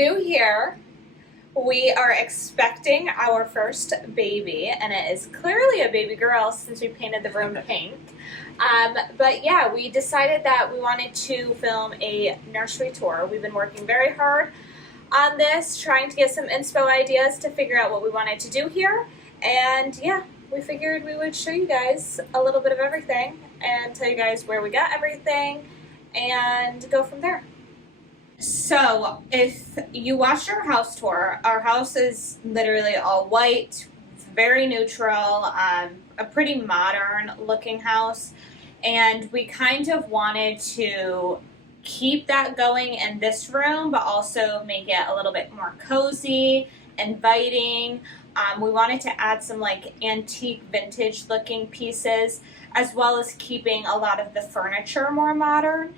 new year. We are expecting our first baby, and it is clearly a baby girl since we painted the room pink. But yeah, we decided that we wanted to film a nursery tour. We've been working very hard on this, trying to get some inspo ideas to figure out what we wanted to do here. And yeah, we figured we would show you guys a little bit of everything and tell you guys where we got everything and go from there. So if you watched our house tour, our house is literally all white, very neutral, a pretty modern looking house, and we kind of wanted to keep that going in this room, but also make it a little bit more cozy, inviting. We wanted to add some like antique vintage looking pieces, as well as keeping a lot of the furniture more modern.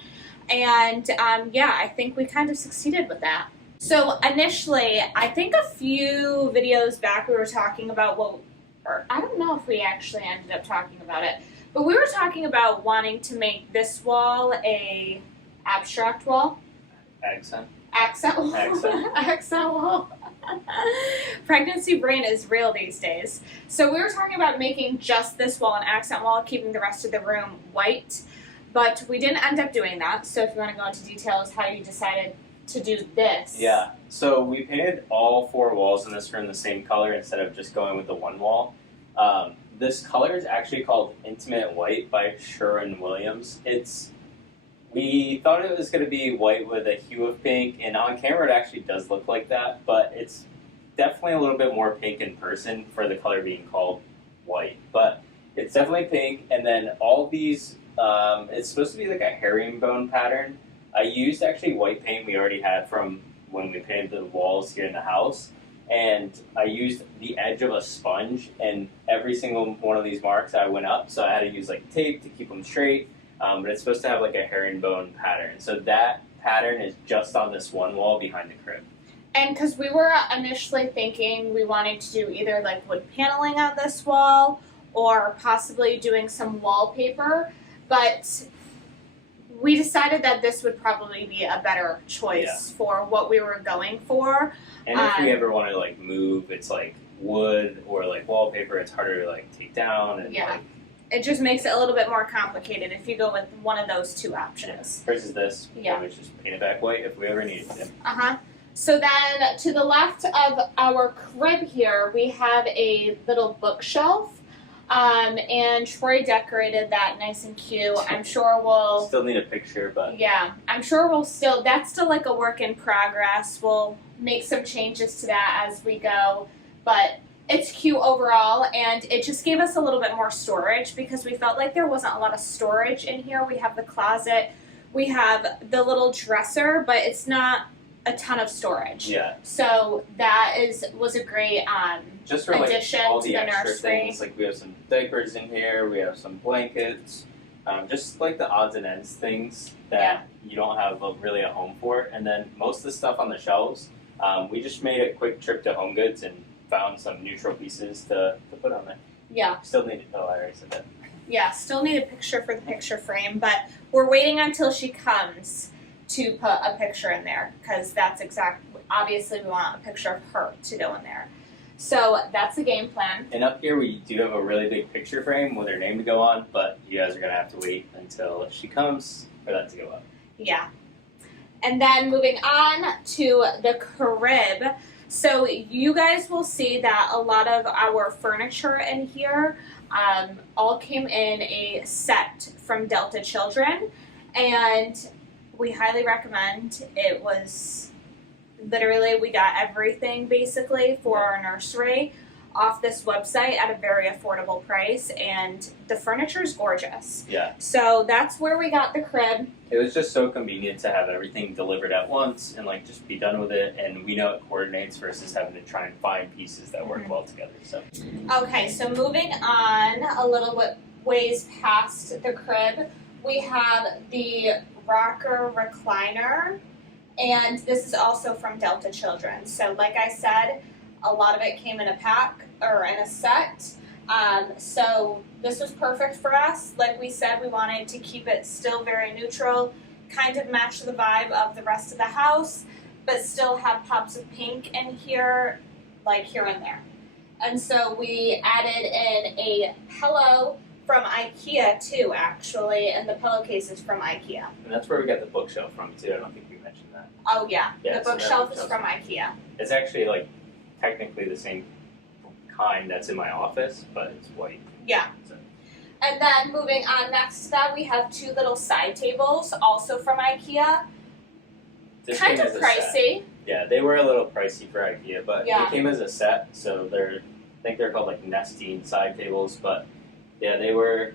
And yeah, I think we kind of succeeded with that. So initially, I think a few videos back we were talking about, or I don't know if we actually ended up talking about it, but we were talking about wanting to make this wall a abstract wall. Accent wall. Accent wall. Pregnancy brain is real these days. So we were talking about making just this wall an accent wall, keeping the rest of the room white. But we didn't end up doing that, so if you want to go into details how you decided to do this. Yeah, so we painted all four walls in this room the same color instead of just going with the one wall. This color is actually called Intimate White by Sherwin-Williams. We thought it was going to be white with a hue of pink, and on camera it actually does look like that, but it's definitely a little bit more pink in person for the color being called white. But it's definitely pink, and then all these it's supposed to be like a herringbone pattern. I used actually white paint we already had from when we painted the walls here in the house, and I used the edge of a sponge, and every single one of these marks I went up, so I had to use like tape to keep them straight, but it's supposed to have like a herringbone pattern. So that pattern is just on this one wall behind the crib. And because we were initially thinking we wanted to do either like wood paneling on this wall or possibly doing some wallpaper, but we decided that this would probably be a better choice for what we were going for. And if we ever want to like move, it's like wood or like wallpaper, it's harder to like take down. And like, it just makes it a little bit more complicated if you go with one of those two options. Versus this, which just paint it back white if we ever needed to. So then to the left of our crib here, we have a little bookshelf. And Troy decorated that nice and cute. I'm sure we'll... Still need a picture, but... Yeah, I'm sure we'll still... That's still like a work in progress. We'll make some changes to that as we go. But it's cute overall, and it just gave us a little bit more storage because we felt like there wasn't a lot of storage in here. We have the closet, we have the little dresser, but it's not a ton of storage. Yeah. So that was a great just for addition like all to the extra nursery. Things, like we have some diapers in here, we have some blankets, just like the odds and ends things that you don't have really a home for. And then most of the stuff on the shelves, we just made a quick trip to Home Goods and found some neutral pieces to put on there. Yeah. Still need I already said that. Yeah, still need a picture for the picture frame, but we're waiting until she comes to put a picture in there, because that's obviously we want a picture of her to go in there. So that's the game plan. And up here we do have a really big picture frame with her name to go on, but you guys are going to have to wait until she comes for that to go up. Yeah. And then moving on to the crib. So you guys will see that a lot of our furniture in here all came in a set from Delta Children, and we highly recommend. It was literally, we got everything basically for our nursery off this website at a very affordable price, and the furniture is gorgeous. Yeah. So that's where we got the crib. It was just so convenient to have everything delivered at once and like just be done with it, and we know it coordinates versus having to try and find pieces that work well together. So. Okay, so moving on a little bit ways past the crib, we have the rocker recliner, and this is also from Delta Children. So like I said, a lot of it came in a pack or in a set. So this was perfect for us. Like we said, we wanted to keep it still very neutral, kind of match the vibe of the rest of the house, but still have pops of pink in here, like here and there. And so we added in a pillow from IKEA too, actually, and the pillowcase is from IKEA. And that's where we got the bookshelf from too. I don't think we mentioned that. Oh yeah, Yeah, the so bookshelf is from IKEA. It's actually like technically the same kind that's in my office, but it's white. Yeah. So. And then moving on next to that, we have two little side tables, also from IKEA. This Kind came of as a pricey. set. Yeah, they were a little pricey for IKEA, but Yeah. they came as a set, so I think they're called like nesting side tables, but yeah, they were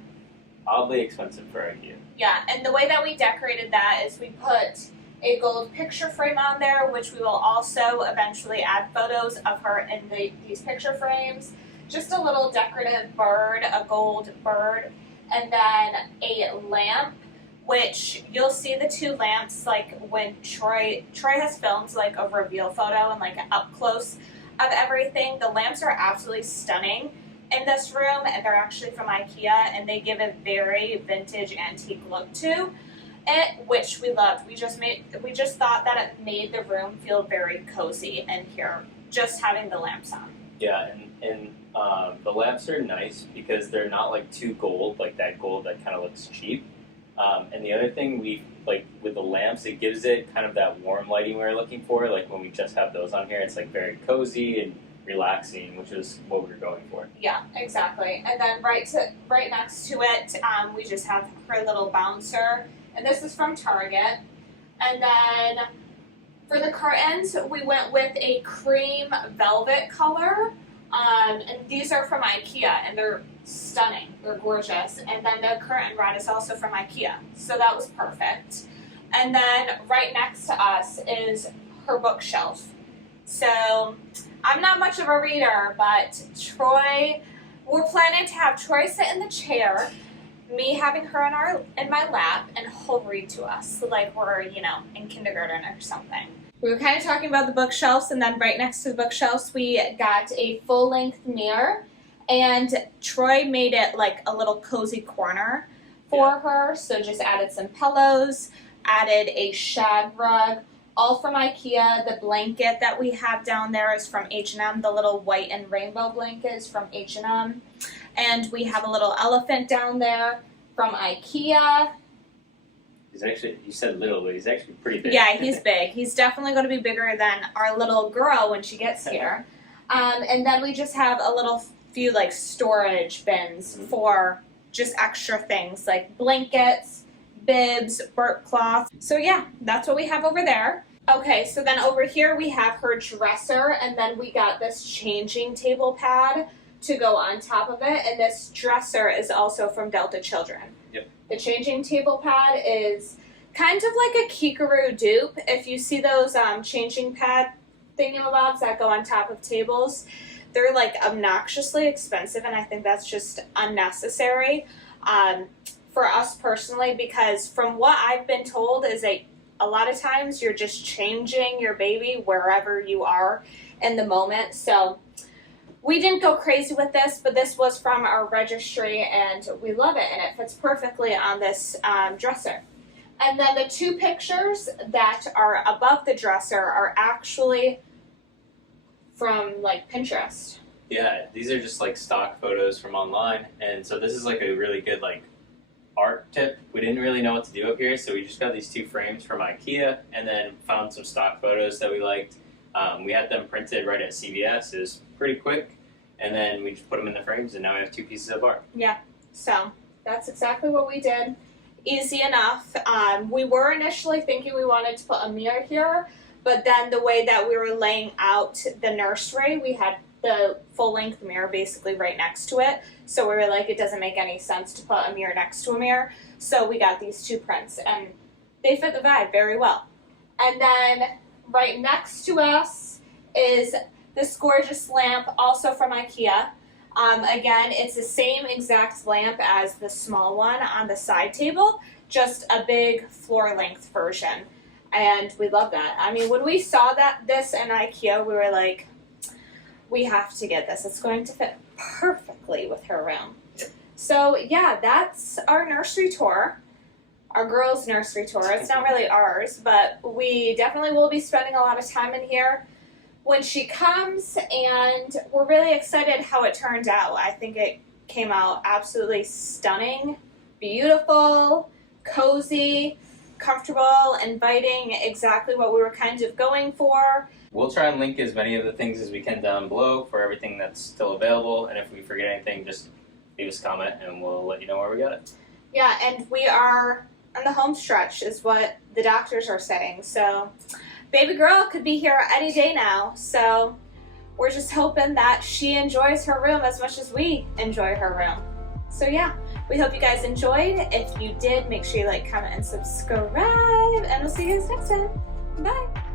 oddly expensive for IKEA. Yeah, and the way that we decorated that is we put a gold picture frame on there, which we will also eventually add photos of her in these picture frames. Just a little decorative bird, a gold bird, and then a lamp, which you'll see the two lamps like when Troy has filmed like a reveal photo and like an up close of everything. The lamps are absolutely stunning in this room, and they're actually from IKEA, and they give a very vintage antique look to it, which we loved. We just thought that it made the room feel very cozy in here, just having the lamps on. Yeah, and the lamps are nice because they're not like too gold, like that gold that kind of looks cheap. And the other thing we like with the lamps, it gives it kind of that warm lighting we were looking for. Like when we just have those on here, it's like very cozy and relaxing, which is what we were going for. Yeah, exactly. And then right next to it, we just have her little bouncer, and this is from Target. And then for the curtains, we went with a cream velvet color, and these are from IKEA, and they're stunning. They're gorgeous. And then the curtain rod is also from IKEA, so that was perfect. And then right next to us is her bookshelf. So I'm not much of a reader, but we're planning to have Troy sit in the chair, me having her in my lap, and he'll read to us like we're, in kindergarten or something. We were kind of talking about the bookshelves, and then right next to the bookshelves, we got a full-length mirror, and Troy made it like a little cozy corner for her, so just added some pillows, added a shag rug, all from IKEA. The blanket that we have down there is from H&M. The little white and rainbow blanket is from H&M. And we have a little elephant down there from IKEA. He's actually, you said little, but he's actually pretty big. Yeah, he's big. He's definitely going to be bigger than our little girl when she gets here. And then we just have a little few like storage bins for just extra things like blankets, bibs, burp cloth. So yeah, that's what we have over there. Okay, so then over here we have her dresser, and then we got this changing table pad to go on top of it, and this dresser is also from Delta Children. Yep. The changing table pad is kind of like a Kikaroo dupe. If you see those changing pad thingamabobs that go on top of tables, they're like obnoxiously expensive, and I think that's just unnecessary for us personally, because from what I've been told is a lot of times you're just changing your baby wherever you are in the moment. So we didn't go crazy with this, but this was from our registry, and we love it, and it fits perfectly on this dresser. And then the two pictures that are above the dresser are actually from like Pinterest. Yeah, these are just like stock photos from online, and so this is like a really good like art tip. We didn't really know what to do up here, so we just got these two frames from IKEA and then found some stock photos that we liked. We had them printed right at CVS. It was pretty quick, and then we just put them in the frames, and now we have two pieces of art. Yeah, so that's exactly what we did. Easy enough. We were initially thinking we wanted to put a mirror here, but then the way that we were laying out the nursery, we had the full-length mirror basically right next to it. So we were like, it doesn't make any sense to put a mirror next to a mirror. So we got these two prints, and they fit the vibe very well. And then right next to us is this gorgeous lamp, also from IKEA. Again, it's the same exact lamp as the small one on the side table, just a big floor-length version. And we love that. I mean, when we saw this in IKEA, we were like, we have to get this. It's going to fit perfectly with her room. So yeah, that's our nursery tour. our girls' nursery tour. It's not really ours, but we definitely will be spending a lot of time in here when she comes, and we're really excited how it turned out. I think it came out absolutely stunning, beautiful, cozy, comfortable, inviting, exactly what we were kind of going for. We'll try and link as many of the things as we can down below for everything that's still available, and if we forget anything, just leave us a comment and we'll let you know where we got it. Yeah, and we are on the home stretch is what the doctors are saying, so baby girl could be here any day now, so we're just hoping that she enjoys her room as much as we enjoy her room. So yeah, we hope you guys enjoyed. If you did, make sure you like, comment, and subscribe, and we'll see you guys next time. Bye!